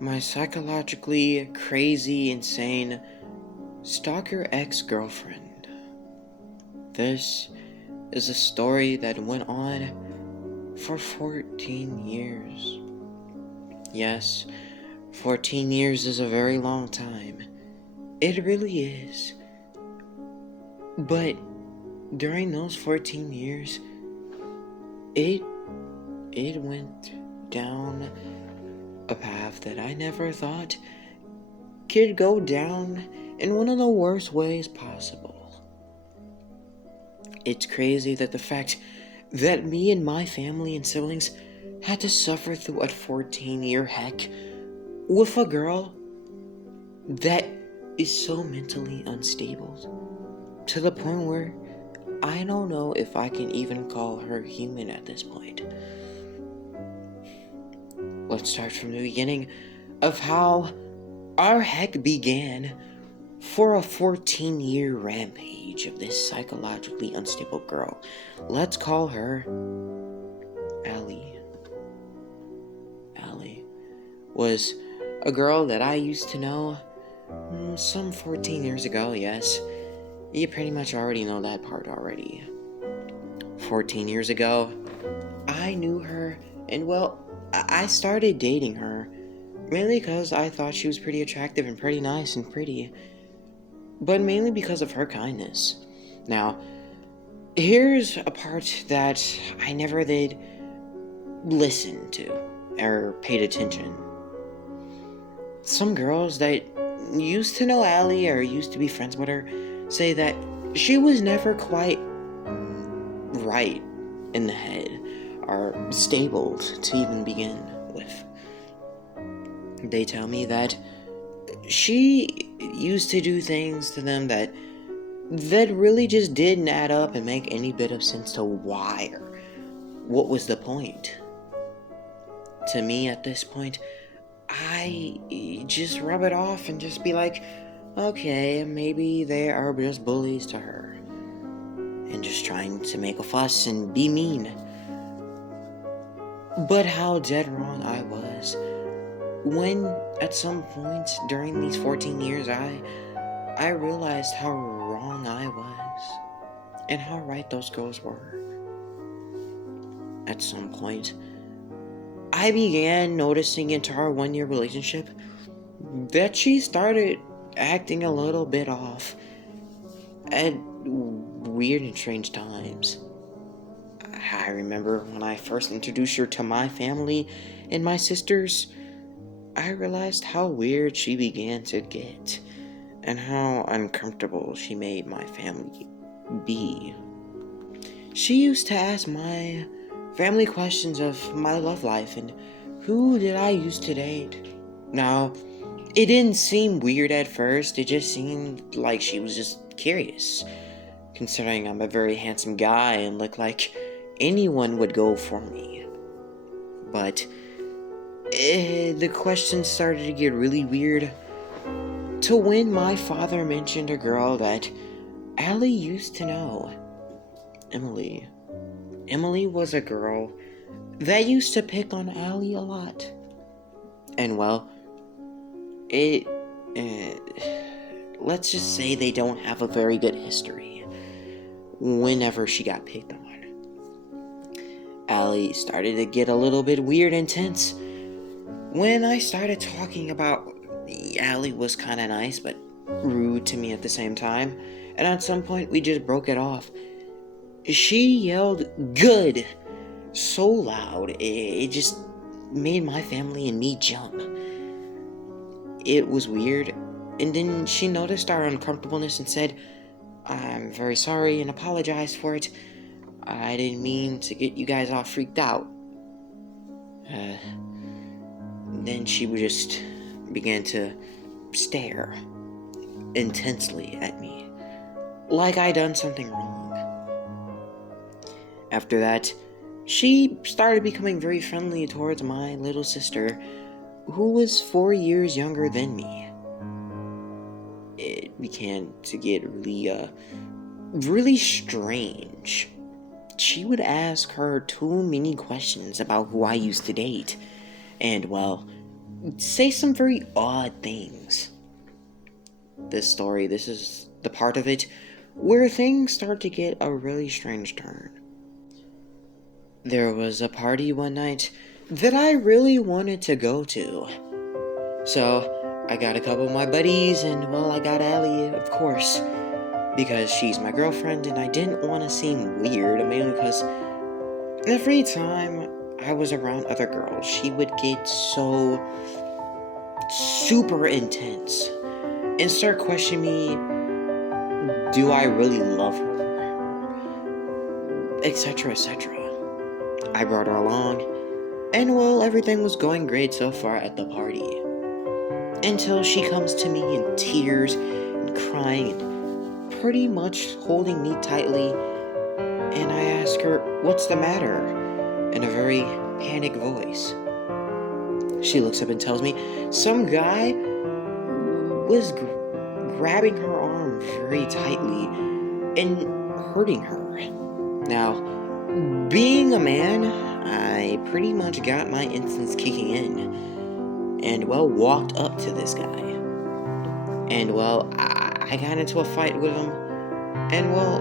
My psychologically crazy, insane stalker ex-girlfriend. This is a story that went on for 14 years. Yes, 14 years is a very long time. It really is. But during those 14 years, it went down a path that I never thought could go down in one of the worst ways possible. It's crazy that the fact that me and my family and siblings had to suffer through a 14-year heck with a girl that is so mentally unstable to the point where I don't know if I can even call her human at this point. Let's start from the beginning of how our heck began for a 14-year rampage of this psychologically unstable girl. Let's call her Allie. Allie was a girl that I used to know some 14 years ago, yes. You pretty much already know that part already. 14 years ago, I knew her, and well, I started dating her, mainly because I thought she was pretty attractive and pretty nice and pretty, but mainly because of her kindness. Now, here's a part that I never did listen to or paid attention. Some girls that used to know Allie or used to be friends with her say that she was never quite right in the head or stable to even begin with. They tell me that she used to do things to them that really just didn't add up and make any bit of sense to why or what was the point. To me at this point, I just rub it off and just be like, okay, maybe they are just bullies to her and just trying to make a fuss and be mean. But how dead wrong I was when at some point during these 14 years I realized how wrong I was and how right those girls were. At some point, I began noticing into our 1-year relationship that she started acting a little bit off at weird and strange times. I remember when I first introduced her to my family and my sisters, I realized how weird she began to get and how uncomfortable she made my family be. She used to ask my family questions of my love life and who did I used to date. Now, it didn't seem weird at first, it just seemed like she was just curious, considering I'm a very handsome guy and look like anyone would go for me. But the questions started to get really weird to when my father mentioned a girl that Allie used to know. Emily. Emily was a girl that used to pick on Allie a lot. And well, let's just say they don't have a very good history whenever she got picked on. Allie started to get a little bit weird and tense when I started talking about Allie was kind of nice but rude to me at the same time, and at some point we just broke it off. She yelled "good" so loud, it just made my family and me jump. It was weird, and then she noticed our uncomfortableness and said, "I'm very sorry and apologize for it. I didn't mean to get you guys all freaked out." Then she would just began to stare intensely at me, like I done something wrong. After that, she started becoming very friendly towards my little sister, who was 4 years younger than me. It began to get really strange. She would ask her too many questions about who I used to date, and well, say some very odd things. This is the part of it where things start to get a really strange turn. There was a party one night that I really wanted to go to. So I got a couple of my buddies, and well, I got Allie, of course, because she's my girlfriend, and I didn't want to seem weird, mainly because every time I was around other girls, she would get so super intense and start questioning me, do I really love her, etc., etc. I brought her along, and well, everything was going great so far at the party. Until she comes to me in tears and crying and pretty much holding me tightly, and I ask her, what's the matter? In a very panicked voice. She looks up and tells me some guy was grabbing her arm very tightly and hurting her. Now, being a man, I pretty much got my instincts kicking in, and well, walked up to this guy. And well, I got into a fight with him, and well,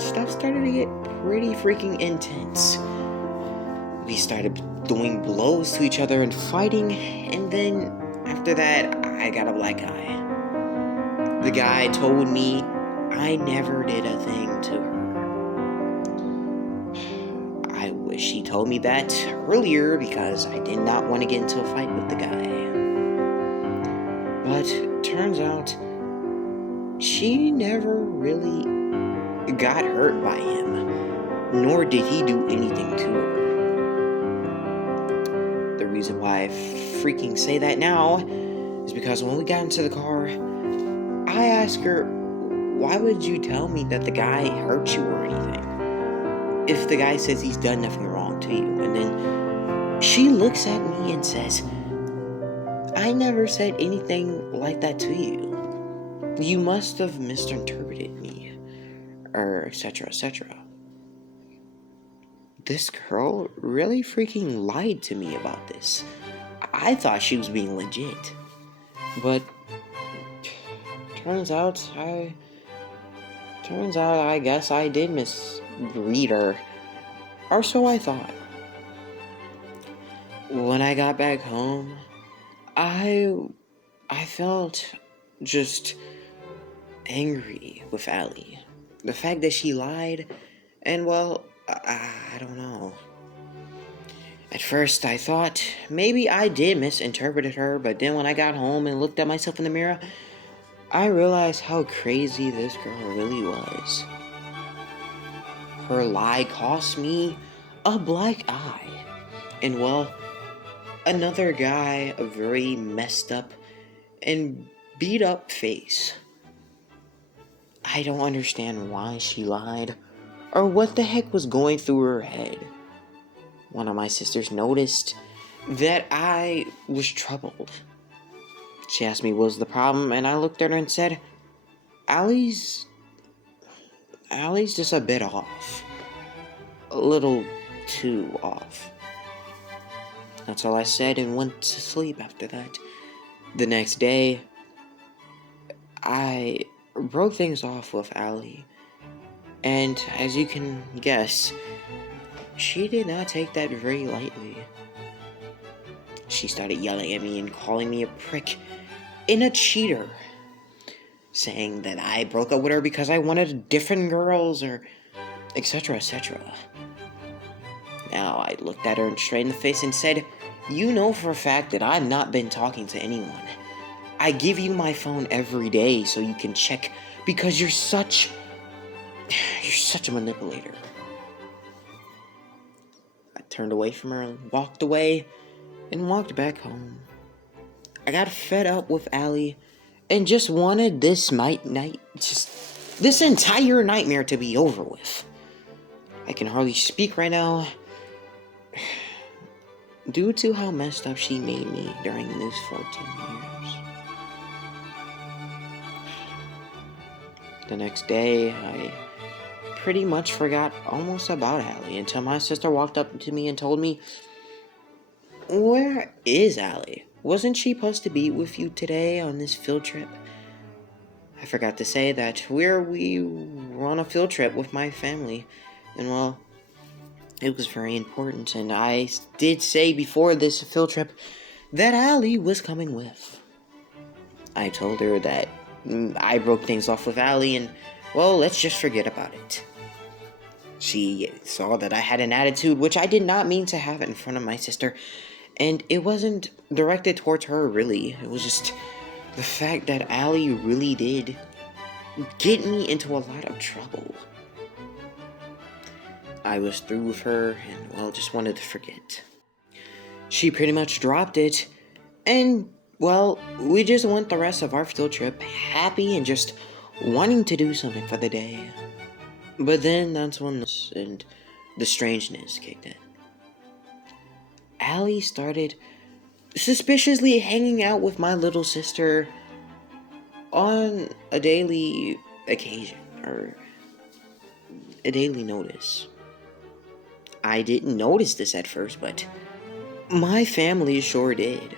stuff started to get pretty freaking intense. We started doing blows to each other and fighting, and then after that, I got a black eye. The guy told me I never did a thing to her. I wish he told me that earlier because I did not want to get into a fight with the guy. But turns out she never really got hurt by him, nor did he do anything to her. The reason why I freaking say that now is because when we got into the car, I asked her, why would you tell me that the guy hurt you or anything? If the guy says he's done nothing wrong to you. And then she looks at me and says, I never said anything like that to you. You must have misinterpreted me, or etc., etc. This girl really freaking lied to me about this. I thought she was being legit. But turns out I guess I did misread her. Or so I thought. When I got back home, I felt just angry with Allie. The fact that she lied, and well, I don't know. At first, I thought maybe I did misinterpret her, but then when I got home and looked at myself in the mirror, I realized how crazy this girl really was. Her lie cost me a black eye, and well, another guy a very messed up and beat up face. I don't understand why she lied, or what the heck was going through her head. One of my sisters noticed that I was troubled. She asked me what was the problem, and I looked at her and said, Allie's just a bit off. A little too off. That's all I said and went to sleep after that. The next day, I broke things off with Allie, and as you can guess, she did not take that very lightly. She started yelling at me and calling me a prick and a cheater, saying that I broke up with her because I wanted different girls, or etc., etc. Now I looked at her straight in the face and said, you know for a fact that I've not been talking to anyone. I give you my phone every day so you can check, because you're such a manipulator. I turned away from her and walked away and walked back home. I got fed up with Allie and just wanted this entire nightmare to be over with. I can hardly speak right now due to how messed up she made me during those 14 years. The next day, I pretty much forgot almost about Allie until my sister walked up to me and told me, where is Allie? wasn't she supposed to be with you today on this field trip? I forgot to say that we were on a field trip with my family, and well, it was very important, and I did say before this field trip that Allie was coming with. I told her that I broke things off with Allie, and well, let's just forget about it. She saw that I had an attitude which I did not mean to have in front of my sister, and it wasn't directed towards her, really. It was just the fact that Allie really did get me into a lot of trouble. I was through with her and, well, just wanted to forget. She pretty much dropped it, and, well, we just went the rest of our field trip happy and just wanting to do something for the day. But then that's when the strangeness kicked in. Allie started suspiciously hanging out with my little sister on a daily occasion, or a daily notice. I didn't notice this at first, but my family sure did.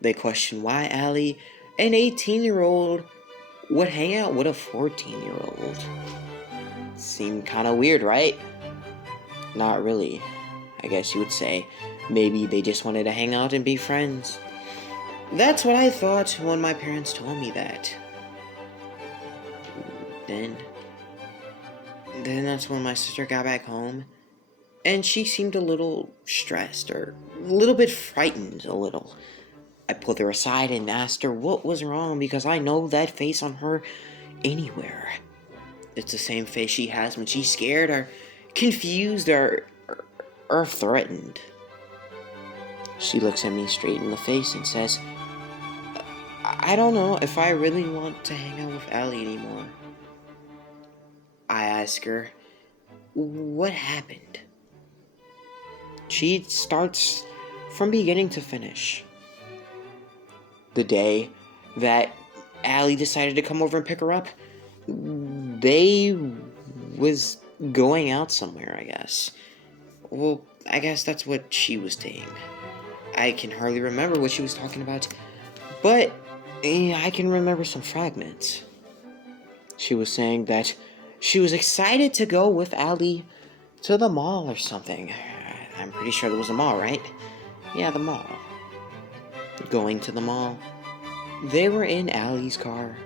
They questioned why Allie, an 18-year-old, would hang out with a 14-year-old. Seemed kind of weird, right? Not really. I guess you would say maybe they just wanted to hang out and be friends. That's what I thought when my parents told me that. Then that's when my sister got back home, and she seemed a little stressed, or a little bit frightened, a little. I pulled her aside and asked her what was wrong, because I know that face on her anywhere. It's the same face she has when she's scared, or confused, or threatened. She looks at me straight in the face and says, I don't know if I really want to hang out with Allie anymore. I ask her, what happened? She starts from beginning to finish. The day that Allie decided to come over and pick her up, they was going out somewhere, I guess. Well, I guess that's what she was saying. I can hardly remember what she was talking about, but I can remember some fragments. She was saying that she was excited to go with Allie to the mall or something. I'm pretty sure there was a mall, right? Yeah, the mall. Going to the mall. They were in Allie's car,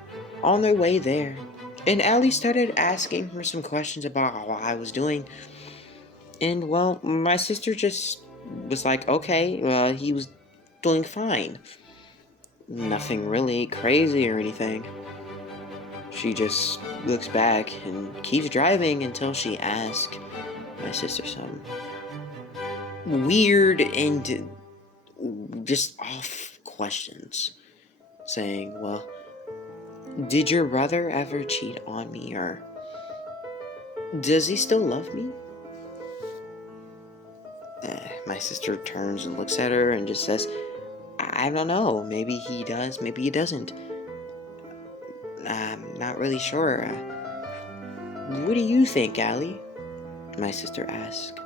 on their way there, and Allie started asking her some questions about how I was doing. And, well, my sister just was like, okay, he was doing fine. Nothing really crazy or anything. She just looks back and keeps driving until she asks my sister some weird and just off questions. Saying, well, did your brother ever cheat on me, or does he still love me? My sister turns and looks at her and just says, I don't know. Maybe he does, maybe he doesn't. I'm not really sure. What do you think, Allie? My sister asks.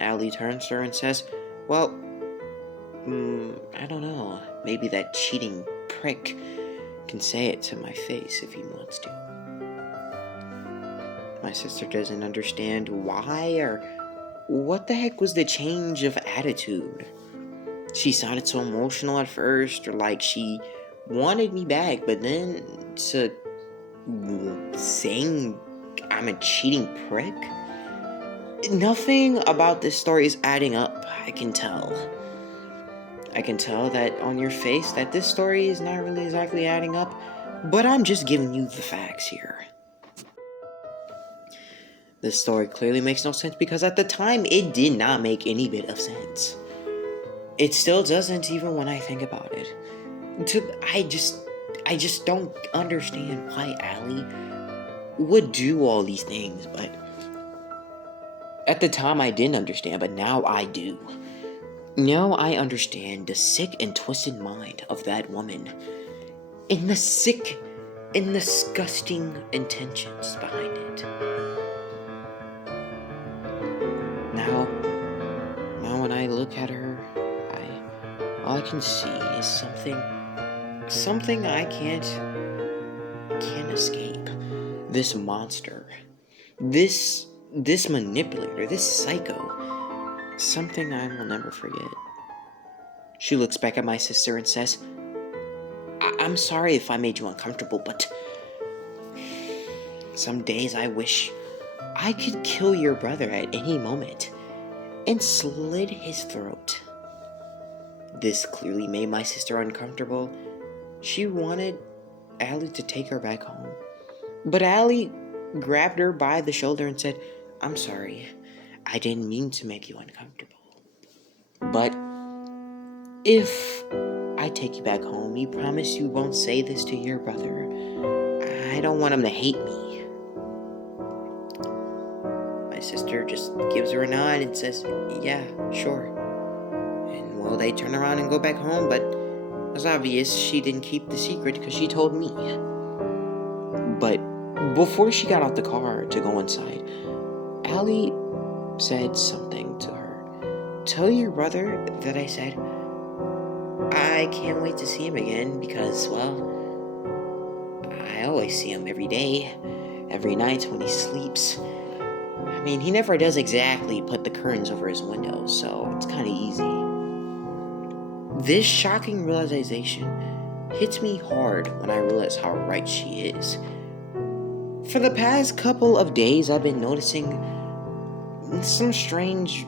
Allie turns to her and says, well, I don't know. Maybe that cheating prick can say it to my face if he wants to. My sister doesn't understand why, or what the heck was the change of attitude. She sounded so emotional at first, or like she wanted me back, but then to saying I'm a cheating prick? Nothing about this story is adding up, I can tell. I can tell that on your face that this story is not really exactly adding up, but I'm just giving you the facts here. This story clearly makes no sense because at the time it did not make any bit of sense. It still doesn't, even when I think about it. I just don't understand why Allie would do all these things, but at the time I didn't understand, but now I do. Now I understand the sick and twisted mind of that woman, and the sick and disgusting intentions behind it. Now when I look at her, all I can see is something I can't escape. This monster, this manipulator, this psycho, something I will never forget. She looks back at my sister and says, I'm sorry if I made you uncomfortable, but some days I wish I could kill your brother at any moment and slit his throat. This clearly made my sister uncomfortable. She wanted Allie to take her back home, but Allie grabbed her by the shoulder and said, I'm sorry, I didn't mean to make you uncomfortable. But if I take you back home, you promise you won't say this to your brother. I don't want him to hate me. My sister just gives her a nod and says, yeah, sure. And well, they turn around and go back home, but it was obvious she didn't keep the secret because she told me. But before she got out the car to go inside, Allie said something to her. Tell your brother that I said, I can't wait to see him again because, well, I always see him every day, every night when he sleeps. I mean, he never does exactly put the curtains over his windows, so it's kind of easy. This shocking realization hits me hard when I realize how right she is. For the past couple of days, I've been noticing some strange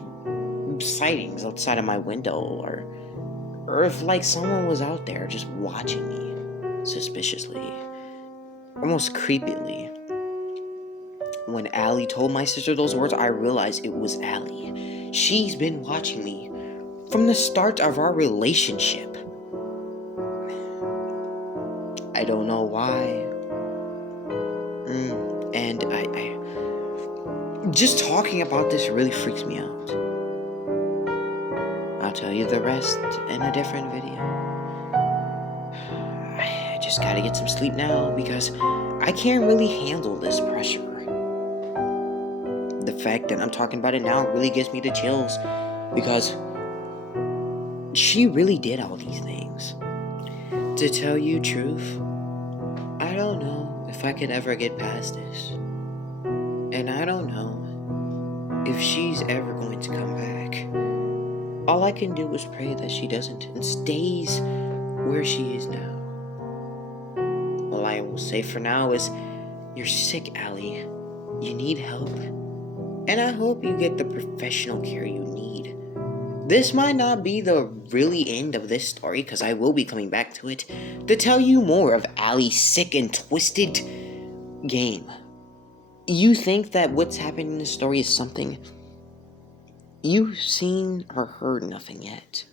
sightings outside of my window, or if like someone was out there just watching me suspiciously, almost creepily. When Allie told my sister those words, I realized it was Allie. She's been watching me from the start of our relationship. I don't know why. And I just talking about this really freaks me out. I'll tell you the rest in a different video. I just gotta get some sleep now because I can't really handle this pressure. The fact that I'm talking about it now really gives me the chills because she really did all these things. To tell you truth, I don't know if I could ever get past this. And I don't know if she's ever going to come back. All I can do is pray that she doesn't and stays where she is now. All I will say for now is, you're sick, Allie. You need help. And I hope you get the professional care you need. This might not be the really end of this story, because I will be coming back to it to tell you more of Allie's sick and twisted game. You think that what's happening in this story is something you've seen or heard nothing yet.